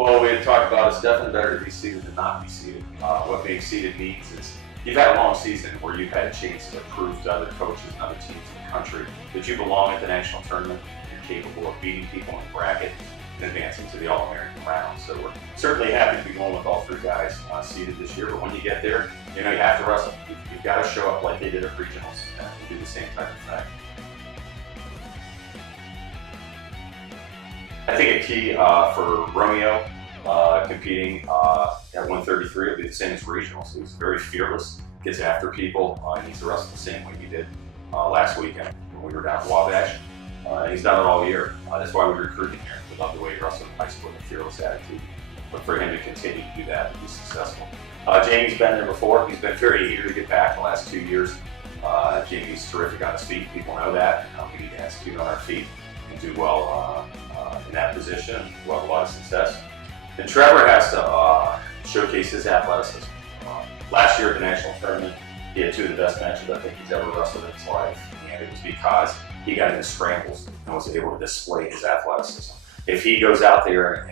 Well, we had talked about it's definitely better to be seeded than not be seeded. What being seeded means is you've had a long season where you've had a chance to prove to other coaches and other teams in the country that you belong at the national tournament, you're capable of beating people in the bracket and advancing to the All-American round. So we're certainly happy to be going with all three guys seeded this year, but when you get there, you have to wrestle. You've got to show up like they did at regionals and do the same type of thing. I think a key for Romeo competing at 133 will be the same as regionals. He's very fearless, gets after people, and he's wrestled the same way he did last weekend when we were down at Wabash. He's done it all year. That's why we recruited him here. We love the way he wrestled in high school with a fearless attitude. But for him to continue to do that and be successful. Jamie's been there before. He's been very eager to get back the last 2 years. Jamie's terrific on his feet. People know that. We need to execute on our feet and do well in that position. We'll have a lot of success. And Trevor has to showcase his athleticism. Last year at the national tournament, he had two of the best matches I think he's ever wrestled in his life. And it was because he got into scrambles and was able to display his athleticism. If he goes out there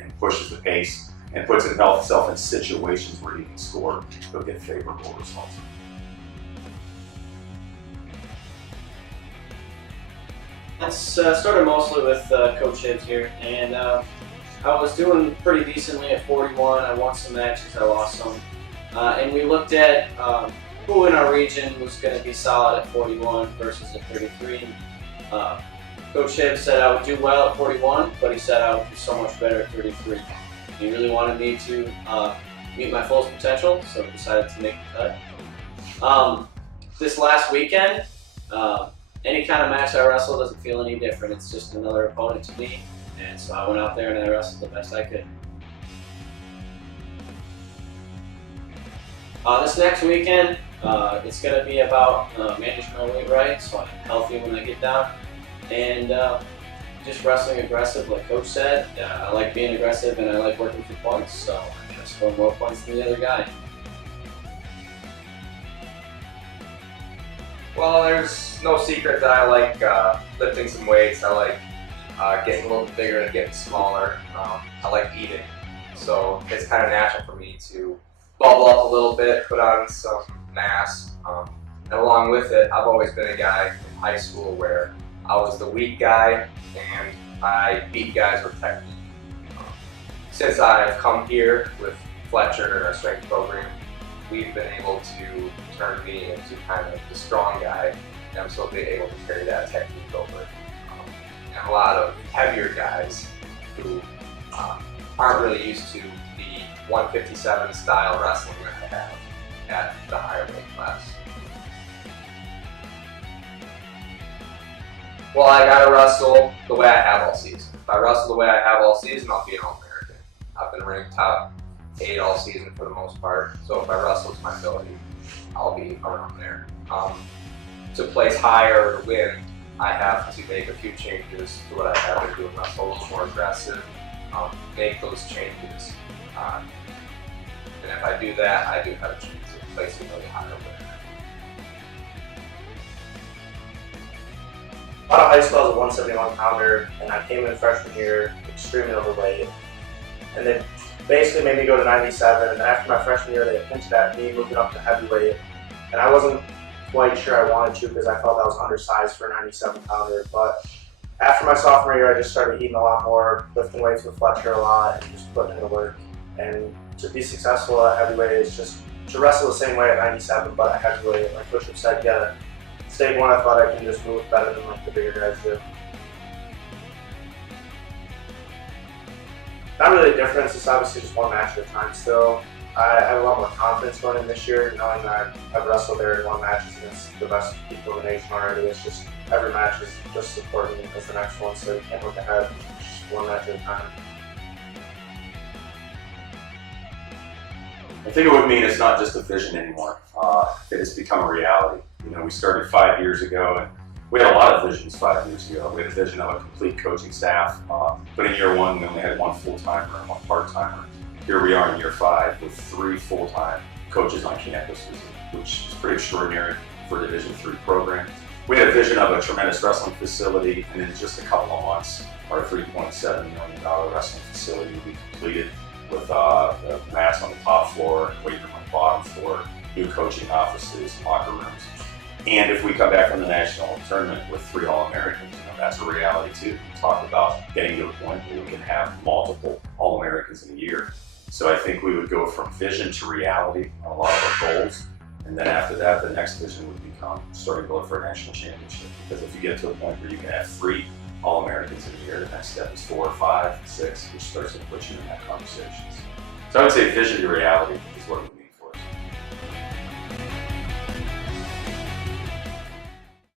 and pushes the pace and puts himself in situations where he can score, he'll get favorable results. Let's start mostly with Coach Hibbs here, and I was doing pretty decently at 41. I won some matches, I lost some, and we looked at who in our region was going to be solid at 41 versus at 33. Coach Hibbs said I would do well at 41, but he said I would do so much better at 33. He really wanted me to meet my fullest potential, so I decided to make the cut. This last weekend, any kind of match I wrestle doesn't feel any different. It's just another opponent to me, and so I went out there and I wrestled the best I could. This next weekend, it's going to be about managing my weight right, so I'm healthy when I get down, and just wrestling aggressive, like Coach said. I like being aggressive and I like working for points, so I'm going to score more points than the other guy. Well, there's no secret that I like lifting some weights. I like getting a little bigger and getting smaller. I like eating, so it's kind of natural for me to bubble up a little bit, put on some mass, and along with it, I've always been a guy in high school where I was the weak guy and I beat guys with technique. Since I've come here with Fletcher, our strength program, we've been able to turn me into kind of the strong guy, and I'm still being able to carry that technique over. And a lot of heavier guys who aren't really used to the 157 style wrestling that I have at the higher weight class. Well, I gotta wrestle the way I have all season. If I wrestle the way I have all season, I'll be an All-American. I've been ranked top 8 all season for the most part, so if I wrestle to my ability, I'll be around there. To place higher or to win, I have to make a few changes to what I have been doing, wrestle a little more aggressive, make those changes. And if I do that, I do have a chance of placing really higher winner. Out of high school, I was a 171 pounder, and I came in freshman year extremely overweight. And they basically made me go to 97, and after my freshman year, they hinted at me moving up to heavyweight. And I wasn't quite sure I wanted to because I felt I was undersized for a 97 pounder. But after my sophomore year, I just started eating a lot more, lifting weights with Fletcher a lot, and just putting in the work. And to be successful at heavyweight is just to wrestle the same way at 97, but at heavyweight. Like Coach said, yeah. Stage 1, I thought I can just move better than like the bigger guys do. Not really a difference, it's obviously just one match at a time still. I have a lot more confidence going in this year, knowing that I've wrestled there in one match against the best people in the nation already. It's just, every match is just as important as the next one, so you can't look ahead, just one match at a time. I think it would mean it's not just a vision anymore. It has become a reality. We started 5 years ago, and we had a lot of visions 5 years ago. We had a vision of a complete coaching staff, but in year 1, we only had 1 full-timer and 1 part-timer. Here we are in year 5 with 3 full-time coaches on campus, which is pretty extraordinary for a Division III program. We had a vision of a tremendous wrestling facility, and in just a couple of months, our $3.7 million wrestling facility will be completed with the mats on the top floor, weight room on the bottom floor, new coaching offices, locker rooms. And if we come back from the national tournament with 3 All-Americans, that's a reality too. We talked about getting to a point where we can have multiple All-Americans in a year. So I think we would go from vision to reality on a lot of our goals. And then after that, the next vision would become starting to look for a national championship. Because if you get to a point where you can have 3 All-Americans in a year, the next step is 4, 5, 6, which starts to put you in that conversation. So I would say vision to reality is what